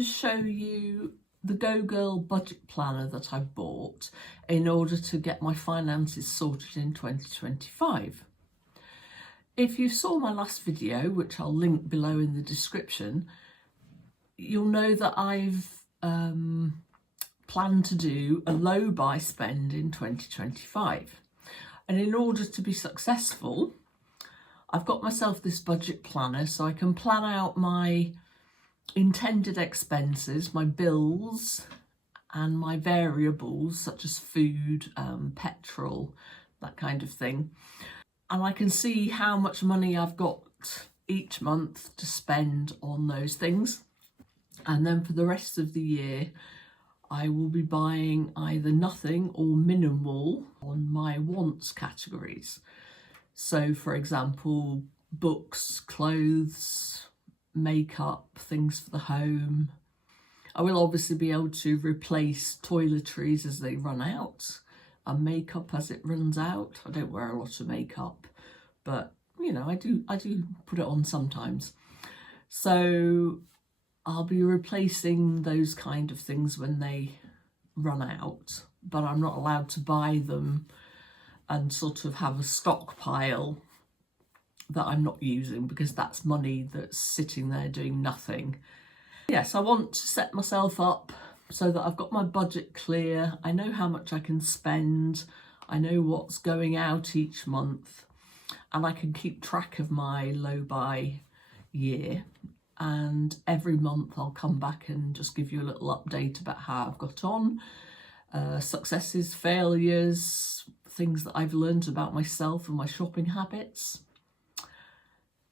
to show you the Go Girl budget planner that I bought in order to get my finances sorted in 2025. If you saw my last video, which I'll link below in the description, you'll know that I've planned to do a low buy spend in 2025. And in order to be successful, I've got myself this budget planner so I can plan out my intended expenses, my bills and my variables such as food, petrol, that kind of thing. And I can see how much money I've got each month to spend on those things. And then for the rest of the year, I will be buying either nothing or minimal on my wants categories. So for example, books, clothes, makeup, things for the home. I will obviously be able to replace toiletries as they run out and makeup as it runs out. I don't wear a lot of makeup, but you know, I do put it on sometimes. So I'll be replacing those kind of things when they run out, but I'm not allowed to buy them and sort of have a stockpile that I'm not using, because that's money that's sitting there doing nothing. Yes, I want to set myself up so that I've got my budget clear. I know how much I can spend. I know what's going out each month, and I can keep track of my low buy year. And every month I'll come back and just give you a little update about how I've got on, successes, failures, things that I've learned about myself and my shopping habits.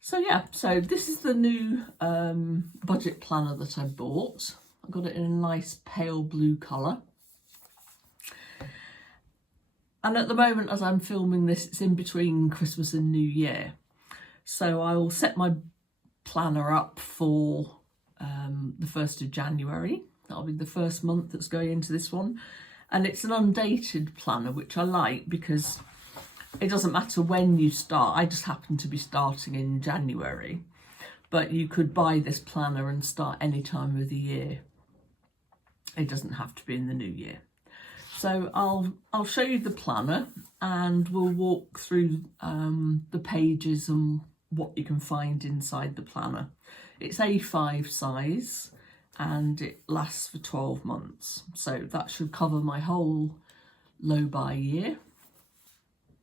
So yeah, so this is the new budget planner that I bought. I got it in a nice pale blue colour. And at the moment, as I'm filming this, it's in between Christmas and New Year. So I will set my planner up for the 1st of January. That'll be the first month that's going into this one. And it's an undated planner, which I like because it doesn't matter when you start. I just happen to be starting in January, but you could buy this planner and start any time of the year. It doesn't have to be in the new year. So I'll show you the planner and we'll walk through the pages and what you can find inside the planner. It's A5 size and it lasts for 12 months. So that should cover my whole low buy year.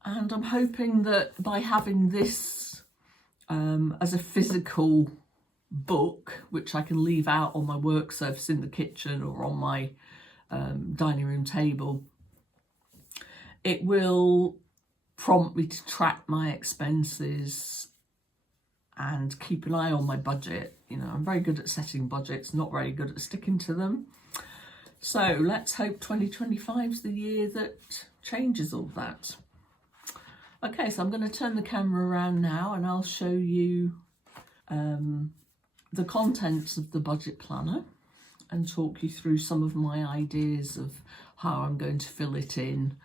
And I'm hoping that by having this as a physical book, which I can leave out on my work surface in the kitchen or on my dining room table, it will prompt me to track my expenses and keep an eye on my budget. You know, I'm very good at setting budgets, not very good at sticking to them. So let's hope 2025 is the year that changes all that. Okay, so I'm going to turn the camera around now and I'll show you the contents of the budget planner and talk you through some of my ideas of how I'm going to fill it in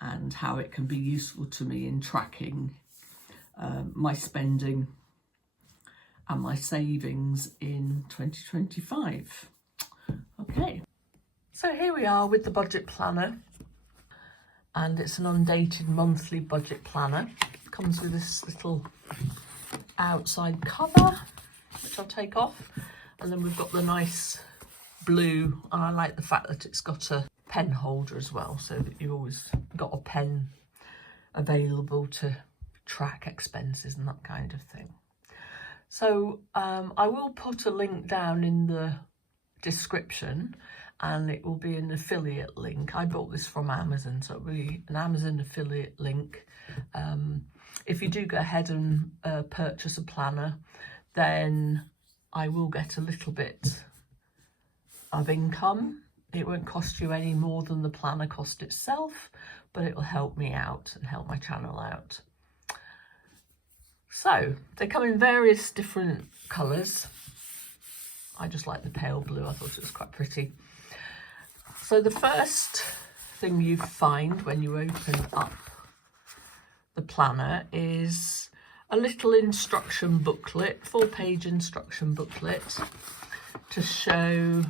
and how it can be useful to me in tracking my spending and my savings in 2025. Okay, so here we are with the budget planner. And it's an undated monthly budget planner. It comes with this little outside cover, which I'll take off. And then we've got the nice blue, and I like the fact that it's got a pen holder as well, so that you've always got a pen available to track expenses and that kind of thing. So I will put a link down in the description, and it will be an affiliate link. I bought this from Amazon, so it'll be an Amazon affiliate link. If you do go ahead and purchase a planner, then I will get a little bit of income. It won't cost you any more than the planner cost itself, but it will help me out and help my channel out. So they come in various different colours. I just like the pale blue. I thought it was quite pretty. So the first thing you find when you open up the planner is a little instruction booklet, 4-page instruction booklet to show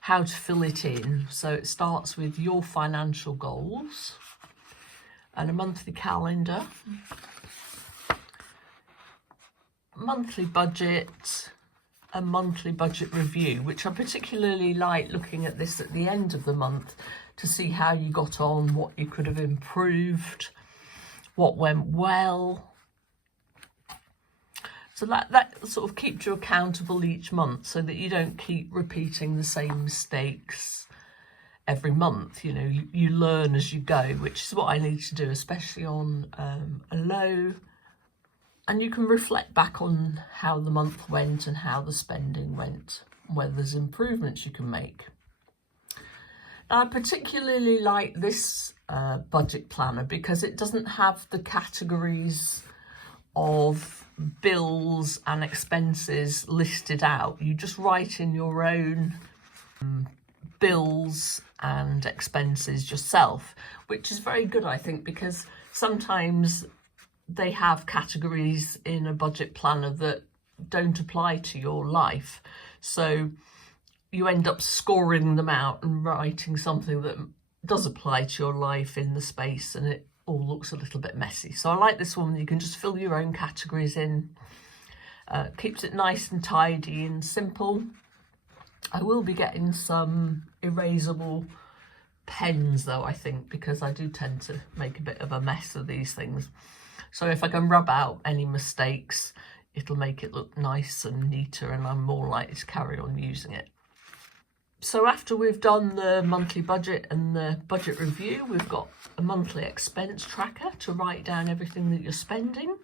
how to fill it in. So it starts with your financial goals and a monthly calendar, monthly budget, a monthly budget review, which I particularly like looking at this at the end of the month to see how you got on, what you could have improved, what went well. So that sort of keeps you accountable each month so that you don't keep repeating the same mistakes every month. You know, you learn as you go, which is what I need to do, especially on a low. And you can reflect back on how the month went and how the spending went, whether there's improvements you can make. Now, I particularly like this budget planner because it doesn't have the categories of bills and expenses listed out. You just write in your own bills and expenses yourself, which is very good, I think, because sometimes they have categories in a budget planner that don't apply to your life. So you end up scoring them out and writing something that does apply to your life in the space, and it all looks a little bit messy. So I like this one. You can just fill your own categories in. Keeps it nice and tidy and simple. I will be getting some erasable pens though, I think, because I do tend to make a bit of a mess of these things. So if I can rub out any mistakes, it'll make it look nice and neater, and I'm more likely to carry on using it. So after we've done the monthly budget and the budget review, we've got a monthly expense tracker to write down everything that you're spending.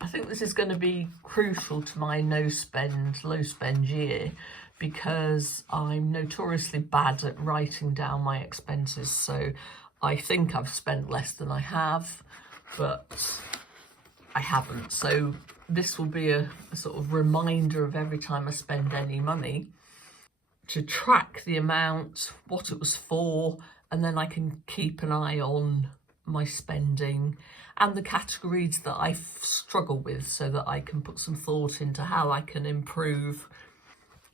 I think this is going to be crucial to my no spend, low spend year, because I'm notoriously bad at writing down my expenses. So I think I've spent less than I have, but I haven't. So this will be a sort of reminder of every time I spend any money to track the amount, what it was for, and then I can keep an eye on my spending and the categories that I struggle with, so that I can put some thought into how I can improve,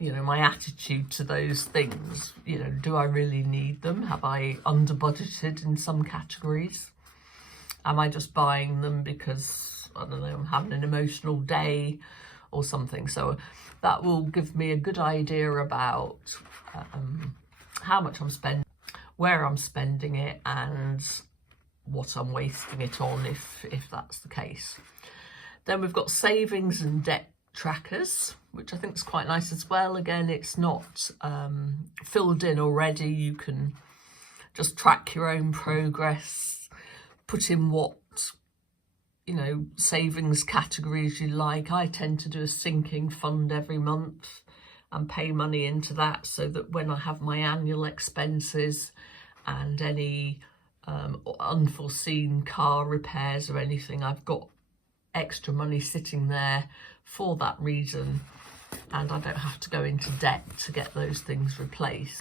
you know, my attitude to those things. You know, do I really need them? Have I under budgeted in some categories? Am I just buying them because, I don't know, I'm having an emotional day or something? So that will give me a good idea about how much I'm spending, where I'm spending it, and what I'm wasting it on, if that's the case. Then we've got savings and debt trackers, which I think is quite nice as well. Again, it's not filled in already. You can just track your own progress, put in what, you know, savings categories you like. I tend to do a sinking fund every month and pay money into that, so that when I have my annual expenses and any unforeseen car repairs or anything, I've got extra money sitting there for that reason, and I don't have to go into debt to get those things replaced.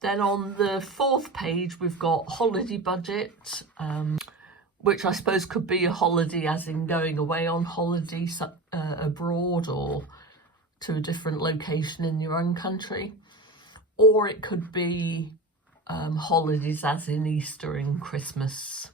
Then on the fourth page, we've got holiday budget, which I suppose could be a holiday as in going away on holiday abroad or to a different location in your own country. Or it could be holidays as in Easter and Christmas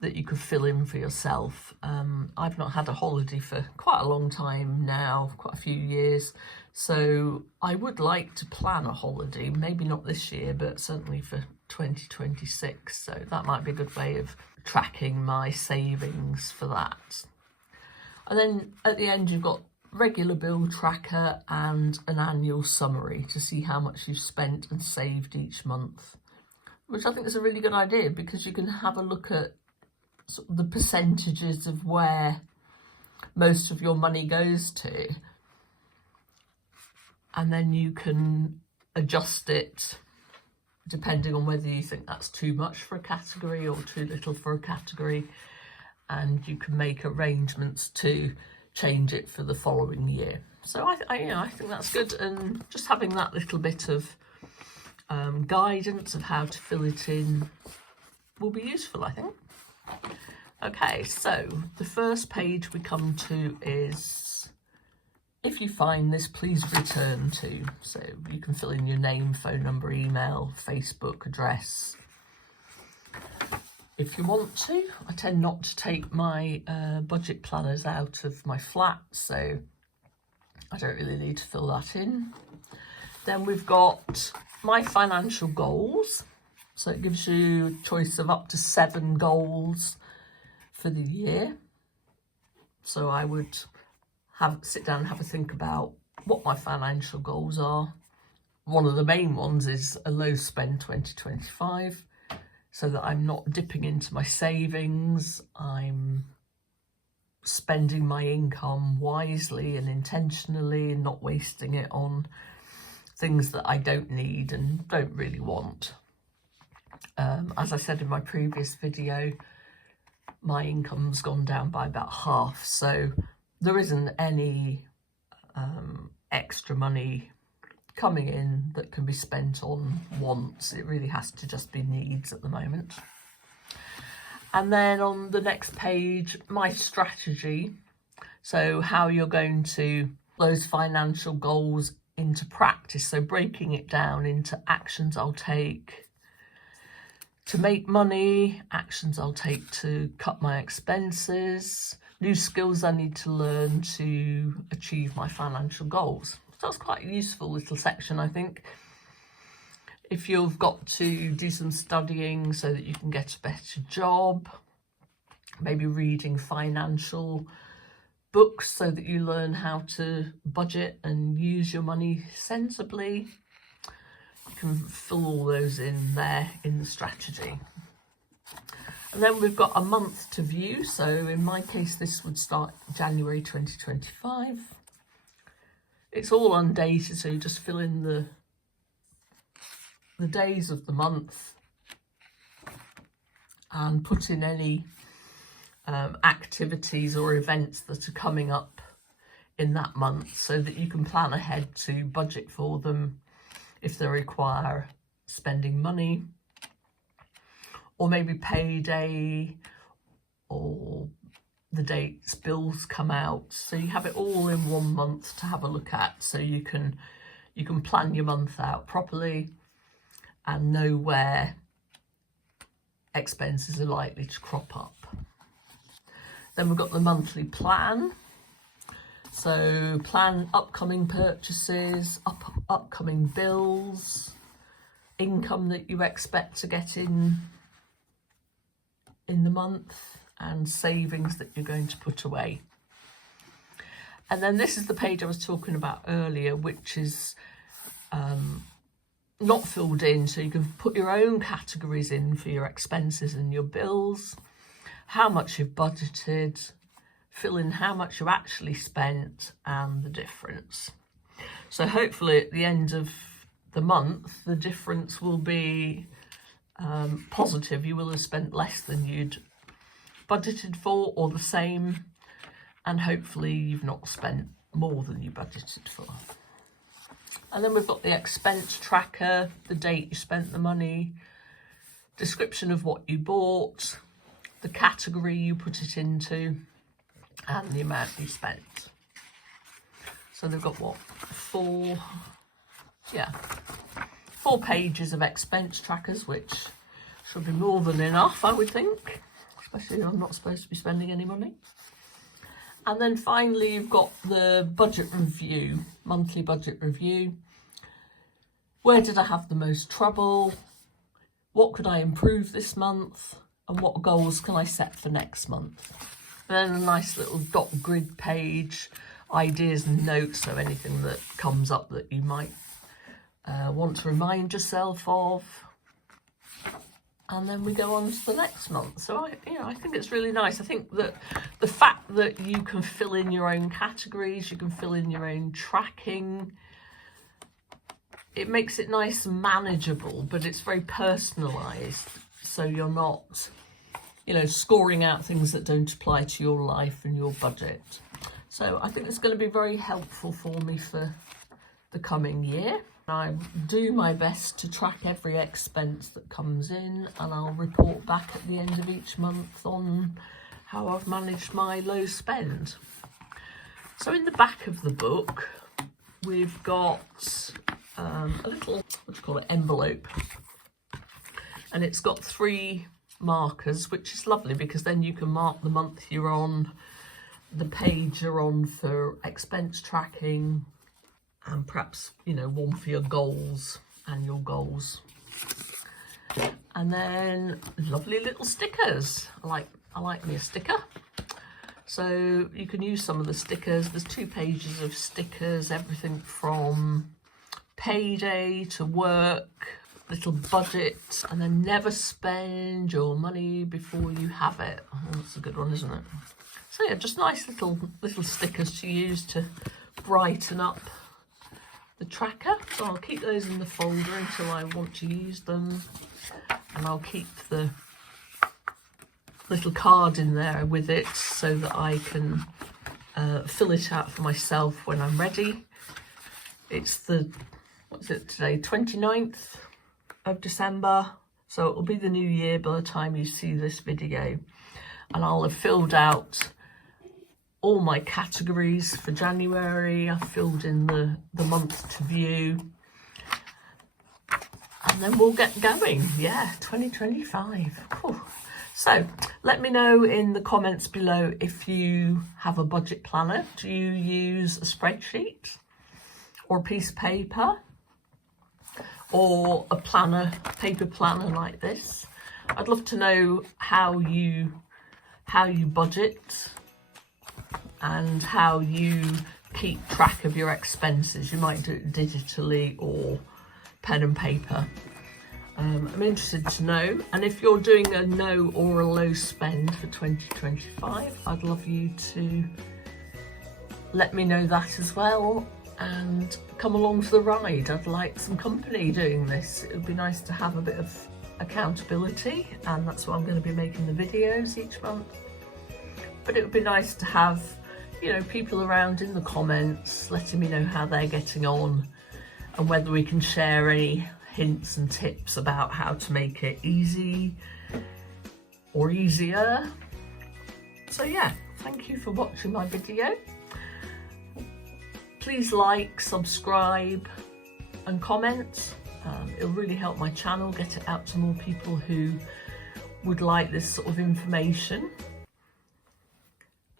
that you could fill in for yourself. I've not had a holiday for quite a long time now, quite a few years. So I would like to plan a holiday, maybe not this year, but certainly for 2026. So that might be a good way of tracking my savings for that. And then at the end, you've got regular bill tracker and an annual summary to see how much you've spent and saved each month, which I think is a really good idea, because you can have a look at sort of the percentages of where most of your money goes to, and then you can adjust it depending on whether you think that's too much for a category or too little for a category, and you can make arrangements to change it for the following year. So I think that's good, and just having that little bit of guidance of how to fill it in will be useful, I think. Okay, so the first page we come to is If you find this, please return to. So you can fill in your name, phone number, email, Facebook address, if you want to. I tend not to take my budget planners out of my flat, so I don't really need to fill that in. Then we've got my financial goals. So it gives you a choice of up to 7 goals for the year. So I would sit down and have a think about what my financial goals are. One of the main ones is a low spend 2025, so that I'm not dipping into my savings. I'm spending my income wisely and intentionally and not wasting it on things that I don't need and don't really want. As I said in my previous video, my income's gone down by about half, so there isn't any extra money coming in that can be spent on wants. It really has to just be needs at the moment. And then on the next page, my strategy. So how you're going to those financial goals into practice. So breaking it down into actions I'll take to make money, actions I'll take to cut my expenses, new skills I need to learn to achieve my financial goals. So that's quite a useful little section, I think. If you've got to do some studying so that you can get a better job, maybe reading financial books so that you learn how to budget and use your money sensibly. You can fill all those in there in the strategy. And then we've got a month to view. So in my case, this would start January 2025. It's all undated, so you just fill in the days of the month and put in any activities or events that are coming up in that month so that you can plan ahead to budget for them if they require spending money, or maybe payday, or the dates bills come out. So you have it all in one month to have a look at, so you can plan your month out properly and know where expenses are likely to crop up. Then we've got the monthly plan. So plan upcoming purchases, upcoming bills, income that you expect to get in the month, and savings that you're going to put away. And then this is the page I was talking about earlier, which is not filled in, so you can put your own categories in for your expenses and your bills, how much you've budgeted, fill in how much you actually spent and the difference. So hopefully at the end of the month, the difference will be positive. You will have spent less than you'd budgeted for, or the same, and hopefully you've not spent more than you budgeted for. And then we've got the expense tracker, the date you spent the money, description of what you bought, the category you put it into, and the amount you spent. So they've got what, 4 pages of expense trackers, which should be more than enough, I would think, especially if I'm not supposed to be spending any money. And then finally, you've got the budget review, monthly budget review. Where did I have the most trouble? What could I improve this month? And what goals can I set for next month? And then a nice little dot grid page, ideas and notes, so anything that comes up that you might want to remind yourself of. And then we go on to the next month. So I think it's really nice. I think that the fact that you can fill in your own categories, you can fill in your own tracking, it makes it nice and manageable, but it's very personalised. So you're not, scoring out things that don't apply to your life and your budget. So I think it's going to be very helpful for me for the coming year. I do my best to track every expense that comes in, and I'll report back at the end of each month on how I've managed my low spend. So in the back of the book, we've got a little, what do you call it, envelope. And it's got 3 markers, which is lovely because then you can mark the month you're on, the page you're on for expense tracking, and perhaps, you know, one for your goals, annual goals. And then lovely little stickers. I like me a sticker. So you can use some of the stickers. There's 2 pages of stickers, everything from payday to work, little budget, and then never spend your money before you have it. Oh, that's a good one, isn't it? So yeah, just nice little stickers to use to brighten up the tracker. So I'll keep those in the folder until I want to use them, and I'll keep the little card in there with it so that I can fill it out for myself when I'm ready. It's the, what's it today, 29th of December, so it will be the new year by the time you see this video, and I'll have filled out all my categories for January. I've filled in the month to view, and then we'll get going. Yeah, 2025. Whew. So let me know in the comments below if you have a budget planner. Do you use a spreadsheet or a piece of paper or a planner, paper planner like this? I'd love to know how you budget and how you keep track of your expenses. You might do it digitally or pen and paper. I'm interested to know, and if you're doing a no or a low spend for 2025, I'd love you to let me know that as well and come along for the ride. I'd like some company doing this. It would be nice to have a bit of accountability, and that's why I'm going to be making the videos each month. But it would be nice to have, you know, people around in the comments letting me know how they're getting on and whether we can share any hints and tips about how to make it easy or easier. So yeah, thank you for watching my video. Please like, subscribe and comment. It'll really help my channel, get it out to more people who would like this sort of information.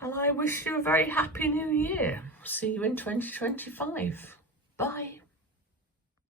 And I wish you a very happy new year. See you in 2025. Bye.